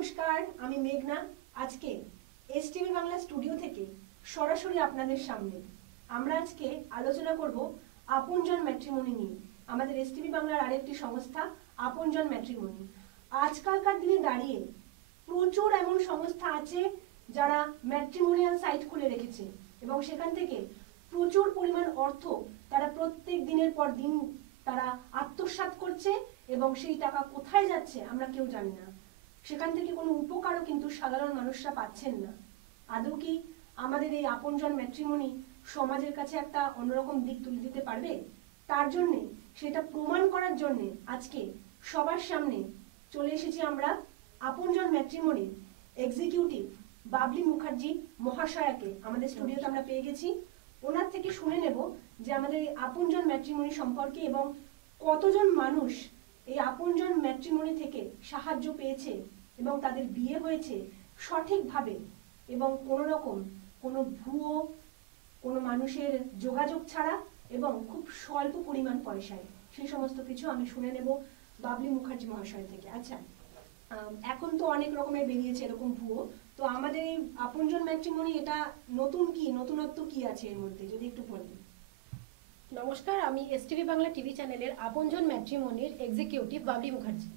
নমস্কার, আমি মেঘনা। আজকে এসটিভি বাংলা স্টুডিও থেকে সরাসরি আপনাদের সামনে আমরা আজকে আলোচনা করব আপনজন ম্যাট্রিমনি নিয়ে। আমাদের এসটিভি বাংলার আরেকটি সংস্থা আপনজন ম্যাট্রিমনি। আজকালকার দিনে দাঁড়িয়ে প্রচুর এমন সংস্থা আছে যারা ম্যাট্রিমোনিয়াল সাইট খুলে রেখেছে এবং সেখান থেকে প্রচুর পরিমাণ অর্থ তারা প্রত্যেক দিনের পর দিন তারা আত্মসাৎ করছে এবং সেই টাকা কোথায় যাচ্ছে আমরা কেউ জানি না। সেখান থেকে কোনো উপকারও কিন্তু সাধারণ মানুষরা পাচ্ছেন না। আদৌ কি আমাদের এই আপনজন ম্যাট্রিমনি সমাজের কাছে একটা অন্যরকম দিক তুলে দিতে পারবে? তার জন্যে, সেটা প্রমাণ করার জন্যে আজকে সবার সামনে চলে এসেছি আমরা আপনজন ম্যাট্রিমনির এক্সিকিউটিভ বাবলি মুখার্জি মহাশয়াকে আমাদের স্টুডিওতে আমরা পেয়ে গেছি। ওনার থেকে শুনে নেব যে আমাদের এই আপনজন ম্যাট্রিমনি সম্পর্কে এবং কতজন মানুষ এই আপনজন ম্যাট্রিমনি থেকে সাহায্য পেয়েছে এবং তাদের বিয়ে হয়েছে সঠিকভাবে এবং কোনো রকম কোনো ভুয়ো কোনো মানুষের যোগাযোগ ছাড়া এবং খুব স্বল্প পরিমাণ পয়সায়। সেই সমস্ত কিছু আমি শুনে নেব বাবলি মুখার্জি মহাশয় থেকে। আচ্ছা, এখন তো অনেক রকমের বেরিয়েছে এরকম ভুয়ো, তো আমাদের এই আপনজন ম্যাট্রিমনি এটা নতুন কি, নতুনত্ব কি আছে এর মধ্যে, যদি একটু বলেন। নমস্কার, আমি এসটিভি বাংলা টিভি চ্যানেলের আপনজন ম্যাট্রিমনির এক্সিকিউটিভ বাবলি মুখার্জি।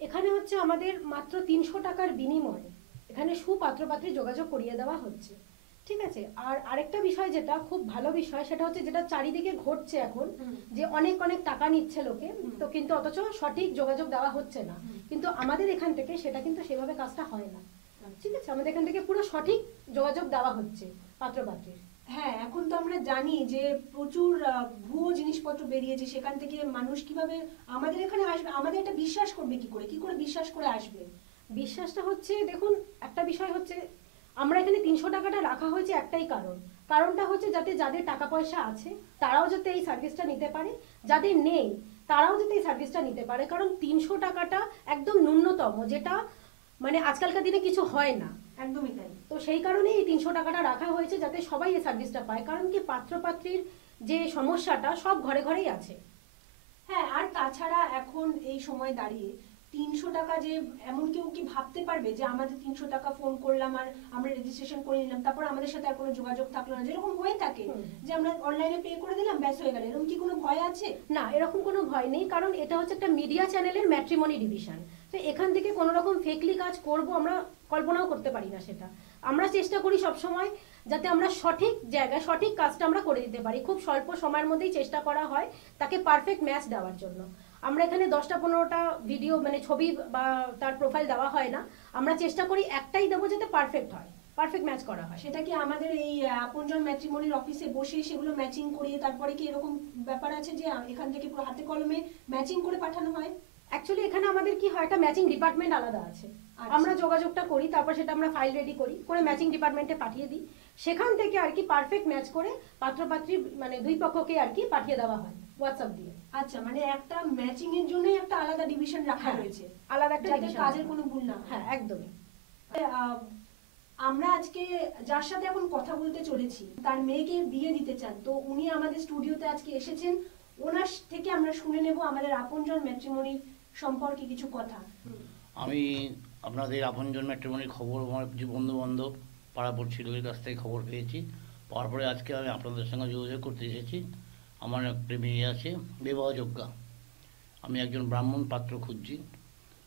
এখানে হচ্ছে আমাদের মাত্র 300 টাকার বিনিময়ে এখানে সুপাত্রপাত্রী যোগাযোগ করিয়ে দেওয়া হচ্ছে, ঠিক আছে। আর আরেকটা বিষয় যেটা খুব ভালো বিষয়, সেটা হচ্ছে যেটা চারিদিকে ঘটছে এখন, যে অনেক অনেক টাকা নিচ্ছে লোকে, তো কিন্তু অথচ সঠিক যোগাযোগ দেওয়া হচ্ছে না। কিন্তু আমাদের এখান থেকে সেটা কিন্তু সেভাবে কাজটা হয় না, ঠিক আছে। আমাদের এখান থেকে পুরো সঠিক যোগাযোগ দেওয়া হচ্ছে পাত্রপাত্রীর। হ্যাঁ, এখন তো আমরা জানি যে প্রচুর ভুয়ো জিনিসপত্র বেরিয়েছে, সেখান থেকে মানুষ কিভাবে আমাদের এখানে আসবে, আমাদের এটা বিশ্বাস করবে কি করে, বিশ্বাস করে আসবে? বিশ্বাসটা হচ্ছে, দেখুন একটা বিষয় হচ্ছে, আমরা এখানে 300 টাকাটা রাখা হয়েছে একটাই কারণটা হচ্ছে যাতে যাদের টাকা পয়সা আছে তারাও যাতে এই সার্ভিসটা নিতে পারে, যাদের নেই তারাও যাতে এই সার্ভিসটা নিতে পারে। কারণ 300 টাকাটা একদম ন্যূনতম, যেটা মানে আজকালকার দিনে কিছু হয় না, একদমই তাই। তো সেই কারণেই এই 300 টাকাটা রাখা হয়েছে যাতে সবাই এই সার্ভিসটা পায়। কারণ কি, পাত্রপাত্রীর যে সমস্যাটা সব ঘরে ঘরেই আছে। হ্যাঁ, আর তাছাড়া এখন এই সময় দাঁড়িয়ে 300 টাকা, যে এমন কেউ কি ভাবতে পারবে যে আমাদের 300 টাকা ফোন করলাম আর আমরা রেজিস্ট্রেশন করে নিলাম, তারপর আমাদের সাথে আর কোনো যোগাযোগ থাকলো না, যেরকম হয়ে থাকে যে আমরা অনলাইনে পে করে দিলাম, ব্যাস হয়ে গেল, এরকম কি কোনো ভয় আছে? না, এরকম কোনো ভয় নেই, কারণ এটা হচ্ছে একটা মিডিয়া চ্যানেলের ম্যাট্রিমনি ডিভিশন। তো এখান থেকে কোনো রকম ফেকলি কাজ করব আমরা কল্পনাও করতে পারি না। সেটা আমরা চেষ্টা করি সব সময় যাতে আমরা সঠিক জায়গায় সঠিক কাজটা আমরা করে দিতে পারি। খুব স্বল্প সময়ের মধ্যেই চেষ্টা করা হয় তাকে পারফেক্ট ম্যাচ দেওয়ার জন্য। আমরা এখানে 10টা-15টা ভিডিও মানে ছবি বা তার প্রোফাইল দেওয়া হয় না, আমরা চেষ্টা করি একটাই দেবো যাতে পারফেক্ট হয়, পারফেক্ট ম্যাচ করা হয়। সেটা কি আমাদের এই আপনজন ম্যাট্রিমনির অফিসে বসে সেগুলো ম্যাচিং করিয়ে তারপরে কি এরকম ব্যাপার আছে যে এখান থেকে পুরো হাতে কলমে ম্যাচিং করে পাঠানো হয়? অ্যাকচুয়ালি এখানে আমাদের কি হয়, একটা ম্যাচিং ডিপার্টমেন্ট আলাদা আছে। আমরা যোগাযোগটা করি, তারপর সেটা আমরা ফাইল রেডি করে ম্যাচিং ডিপার্টমেন্টে পাঠিয়ে দিই। সেখান থেকে আর কি পারফেক্ট ম্যাচ করে পাত্রপাত্রী মানে দুই পক্ষকে আর কি পাঠিয়ে দেওয়া হয় হোয়াটসঅ্যাপ দিয়ে। আচ্ছা, মানে একটা ম্যাচিং এর জন্যই একটা আলাদা ডিভিশন রাখা রয়েছে, আলাদা একটা যাতে কাজের কোনো ভুল না। হ্যাঁ, একদমই। আমরা আজকে যার সাথে এখন কথা বলতে চলেছি তার মেয়েকে বিয়ে দিতে চান, তো উনি আমাদের স্টুডিওতে আজকে এসেছেন। ওনার থেকে আমরা শুনে নেব আমাদের আপনজন ম্যাট্রিমনি সম্পর্কে কিছু কথা। আমি আপনাদের আপনজন ম্যাট্রিমনির খবর আমার কিছু বন্ধু বান্ধব পাড়াপড়শি লোকের কাছ থেকে খবর পেয়েছি, পাওয়ার পরে আজকে আমি আপনাদের সঙ্গে যোগাযোগ করতে এসেছি। আমার একটা মেয়ে আছে বিবাহযোগ্যা, আমি একজন ব্রাহ্মণ পাত্র খুঁজছি।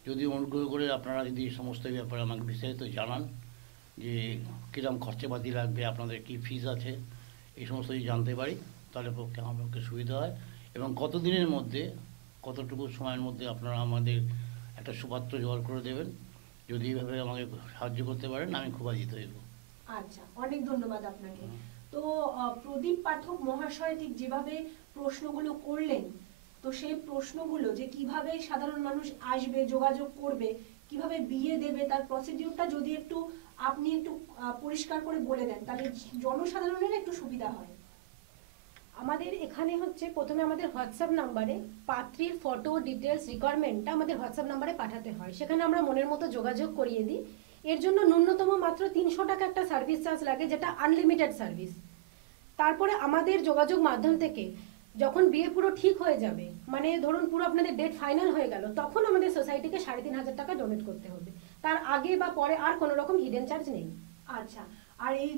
যদি অনুগ্রহ করে আপনারা যদি সমস্ত ব্যাপারে আমাকে বিস্তারিত জানান, যে কীরকম খরচাপাতি লাগবে, আপনাদের কী ফিস আছে, এই সমস্ত যদি জানতে পারি তাহলে পক্ষে আমার পক্ষে সুবিধা হয়, এবং কত দিনের মধ্যে কতটুকু সময়ের মধ্যে আপনারা আমাদের একটা সুপাত্র জোগাড় করে দেবেন। যদি এইভাবে আমাকে সাহায্য করতে পারেন আমি খুব আনন্দিত হইব। আচ্ছা, অনেক ধন্যবাদ আপনাকে। তো প্রদীপ পাঠক মহাশয় ঠিক যেভাবে প্রশ্নগুলো করলেন, তো সেই প্রশ্নগুলো যে কিভাবে সাধারণ মানুষ আসবে, যোগাযোগ করবে, কিভাবে বিয়ে দেবে, তার প্রসিডিউরটা যদি একটু আপনি একটু পরিষ্কার করে বলে দেন তাহলে জনসাধারণের একটু সুবিধা হয়। আমাদের এখানে হচ্ছে প্রথমে আমাদের হোয়াটসঅ্যাপ নাম্বারে পাত্রীর ফটো ডিটেলস রিকোয়ারমেন্টটা আমাদের হোয়াটসঅ্যাপ নাম্বারে পাঠাতে হয়, সেখানে আমরা মনের মতো যোগাযোগ করিয়ে দিই। এর জন্য ন্যূনতম মাত্র 300 টাকা একটা সার্ভিস চার্জ লাগে, যেটা আনলিমিটেড সার্ভিস। তারপরে আমাদের যোগাযোগ মাধ্যম থেকে যখন বিয়ে পুরো ঠিক হয়ে যাবে, মানে ধরুন পুরো আপনাদের ডেট ফাইনাল হয়ে গেল, তখন আমাদের সোসাইটিকে 3500 টাকা ডোনেট করতে হবে। তার আগে বা পরে আর কোনো রকম হিডেন চার্জ নেই। আচ্ছা, আর এই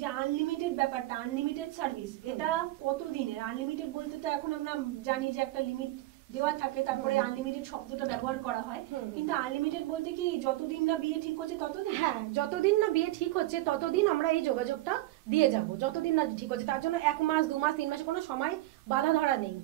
যে আনলিমিটেড ব্যাপারটা, আনলিমিটেড সার্ভিস, এটা কত দিনের? আনলিমিটেড বলতে তো এখন আমরা জানি যে একটা লিমিট দেওয়া থাকে, তারপরে আনলিমিটেড শব্দটা ব্যবহার করা হয়, কিন্তু আনলিমিটেড বলতে কি যতদিন না বিয়ে ঠিক হচ্ছে ততদিন? হ্যাঁ, যতদিন না বিয়ে ঠিক হচ্ছে ততদিন আমরা এই যোগাযোগটা দিয়ে যাব, যতদিন না ঠিক হচ্ছে। তার জন্য 1 মাস 2 মাস 3 মাসে কোনো সময় বাধা ধরা নেই।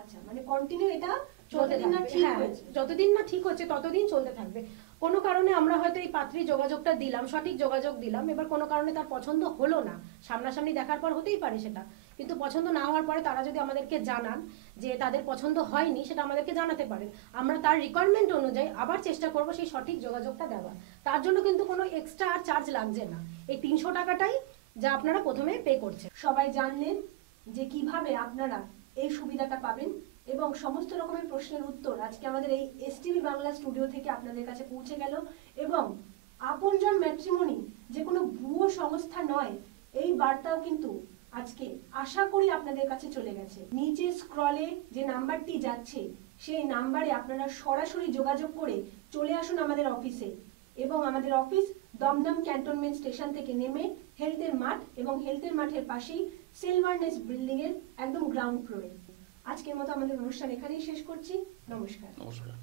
আচ্ছা, মানে কন্টিনিউ এটা চলতে যতদিন না থাকবে। ঠিক হ্যাঁ, হয়েছে। যতদিন না ঠিক হচ্ছে ততদিন চলতে থাকবে। কোনো কারণে আমরা হয়তো এই পাত্রী যোগাযোগটা দিলাম, সঠিক যোগাযোগ দিলাম, এবার কোনো কারণে তার পছন্দ হলো না, সামনাসামনি দেখার পর হতেই পারে সেটা, কিন্তু পছন্দ না হওয়ার পরে তারা যদি আমাদেরকে জানান যে তাদের পছন্দ হয়নি, সেটা আমাদেরকে জানাতে পারেন। আমরা তার রিকোয়ারমেন্ট অনুযায়ী আবার চেষ্টা করব সেই সঠিক যোগাযোগটা দেওয়ার। তার জন্য কিন্তু কোনো এক্সট্রা আর চার্জ লাগছে না, এই 300 টাকাটাই যা আপনারা প্রথমে পে করছেন। সবাই জানলেন যে কিভাবে আপনারা এই সুবিধাটা পাবেন, এবং সমস্ত রকমের প্রশ্নের উত্তর আজকে আমাদের এই এসটিভি বাংলা স্টুডিও থেকে আপনাদের কাছে পৌঁছে গেল। এবং আপনজন ম্যাট্রিমনি যে কোনো ভুয়ো সংস্থা নয়, এই বার্তাও কিন্তু আজকে আশা করি আপনাদের কাছে চলে গেছে। নিচে স্ক্রলে যে নাম্বারটি যাচ্ছে সেই নাম্বারে আপনারা সরাসরি যোগাযোগ করে চলে আসুন আমাদের অফিসে, এবং আমাদের অফিস দমদম ক্যান্টনমেন্ট স্টেশন থেকে নেমে হেলথের মাঠ, এবং হেলথের মাঠের পাশেই সিলভার নেস্ট বিল্ডিং এর একদম গ্রাউন্ড ফ্লোরে। আজকের মতো আমাদের অনুষ্ঠান এখানেই শেষ করছি। নমস্কার। নমস্কার।